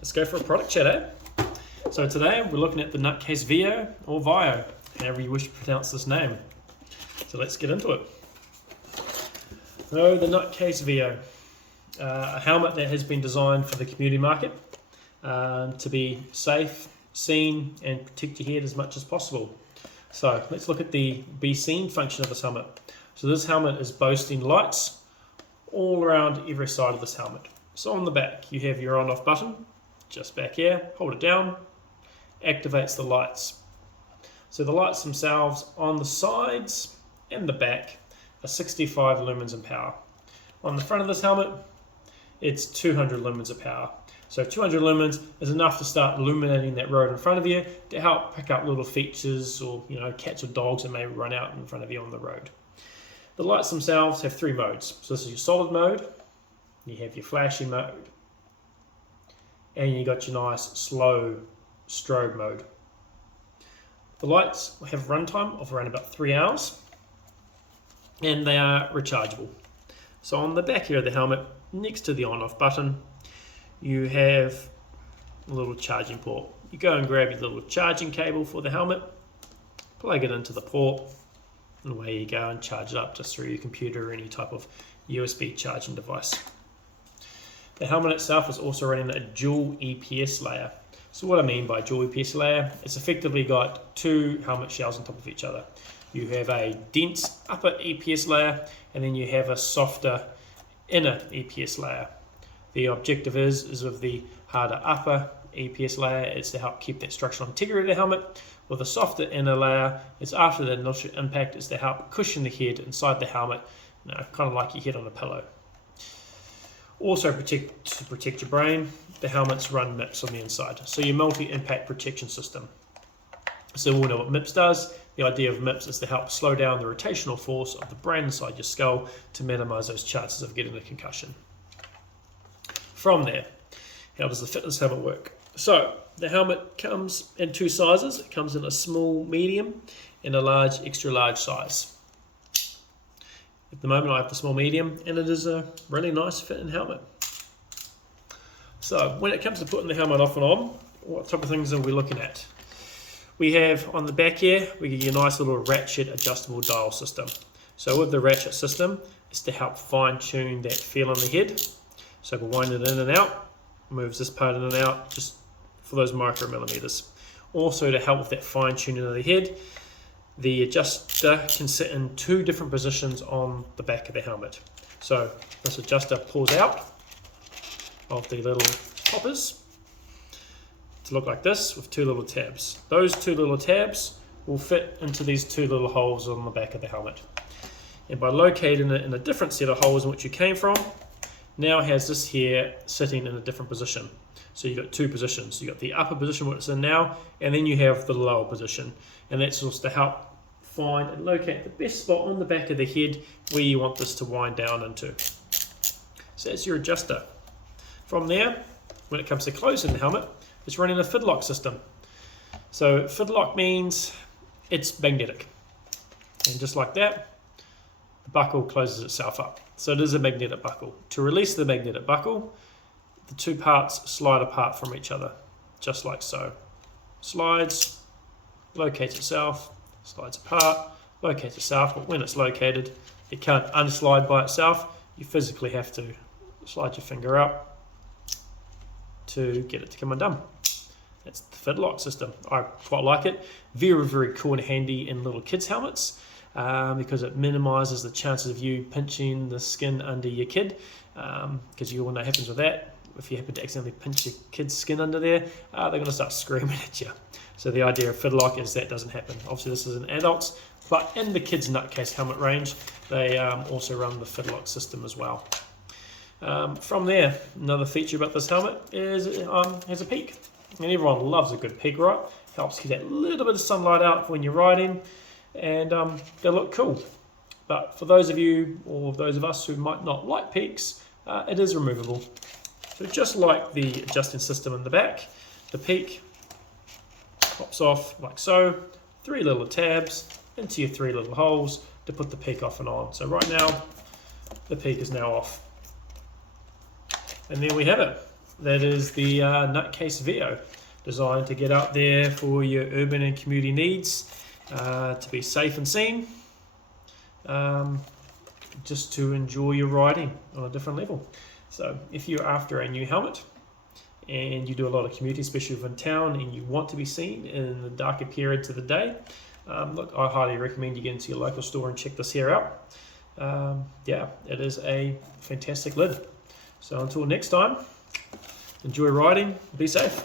Let's go for a product chat, eh? So today we're looking at the Nutcase VIO or VIO, however you wish to pronounce this name. So let's get into it. So the Nutcase VIO, a helmet that has been designed for the community market to be safe, seen, and protect your head as much as possible. So let's look at the be seen function of this helmet. So this helmet is boasting lights all around every side of this helmet. So on the back you have your on off button, just back here, hold it down, activates the lights. So the lights themselves on the sides and the back are 65 lumens of power. On the front of this helmet, it's 200 lumens of power. So 200 lumens is enough to start illuminating that road in front of you to help pick up little features or cats or dogs that may run out in front of you on the road. The lights themselves have three modes. So this is your solid mode, you have your flashing mode, and you got your nice slow strobe mode. The lights have a runtime of around about 3 hours, and they are rechargeable. So on the back here of the helmet, next to the on-off button, you have a little charging port. You go and grab your little charging cable for the helmet, plug it into the port, and away you go and charge it up just through your computer or any type of USB charging device. The helmet itself is also running a dual EPS layer. So what I mean by dual EPS layer, it's effectively got two helmet shells on top of each other. You have a dense upper EPS layer, and then you have a softer inner EPS layer. The objective is with the harder upper EPS layer, it's to help keep that structural integrity of the helmet. With a softer inner layer, it's after the initial impact, it's to help cushion the head inside the helmet, kind of like your head on a pillow. Also to protect your brain, the helmets run MIPS on the inside, so your multi-impact protection system. So we'll know what MIPS does. The idea of MIPS is to help slow down the rotational force of the brain inside your skull to minimize those chances of getting a concussion. From there, how does the fitness helmet work? So the helmet comes in two sizes. It comes in a small, medium, and a large, extra large size. At the moment I have the small medium, and it is a really nice fitting helmet. So when it comes to putting the helmet off and on, what type of things are we looking at? We have on the back here, we get your nice little Ratchet adjustable dial system. So with the Ratchet system, it's to help fine tune that feel on the head. So we'll wind it in and out, moves this part in and out, just for those micromillimeters. Also to help with that fine tuning of the head, the adjuster can sit in two different positions on the back of the helmet. So this adjuster pulls out of the little poppers to look like this with two little tabs. Those two little tabs will fit into these two little holes on the back of the helmet. And by locating it in a different set of holes in which you came from, now has this here sitting in a different position. So you've got two positions. You've got the upper position where it's in now, and then you have the lower position. And that's just to help find and locate the best spot on the back of the head where you want this to wind down into. So that's your adjuster. From there, when it comes to closing the helmet, it's running a fidlock system. So fidlock means it's magnetic. And just like that, the buckle closes itself up. So it is a magnetic buckle. To release the magnetic buckle, the two parts slide apart from each other, just like so. Slides, locates itself, slides apart, locates itself, but when it's located, it can't unslide by itself. You physically have to slide your finger up to get it to come undone. That's the fidlock system. I quite like it. Very, very cool and handy in little kids' helmets because it minimizes the chances of you pinching the skin under your kid, because you all know what happens with that. If you happen to accidentally pinch your kid's skin under there, they're going to start screaming at you. So the idea of fidlock is that doesn't happen. Obviously this is in adults, but in the kids' Nutcase helmet range, they also run the fidlock system as well. From there, another feature about this helmet is it has a peak. And everyone loves a good peak, right? Helps keep that little bit of sunlight out when you're riding, and they look cool. But for those of you, or those of us who might not like peaks, it is removable. So just like the adjusting system in the back, the peak pops off like so, three little tabs into your three little holes to put the peak off and on. So right now, the peak is now off. And there we have it. that is the Nutcase VIO, designed to get out there for your urban and community needs, to be safe and seen, just to enjoy your riding on a different level. So if you're after a new helmet and you do a lot of commuting, especially within town, and you want to be seen in the darker periods of the day, look, I highly recommend you get into your local store and check this here out. Yeah, it is a fantastic lid. So until next time, enjoy riding, be safe.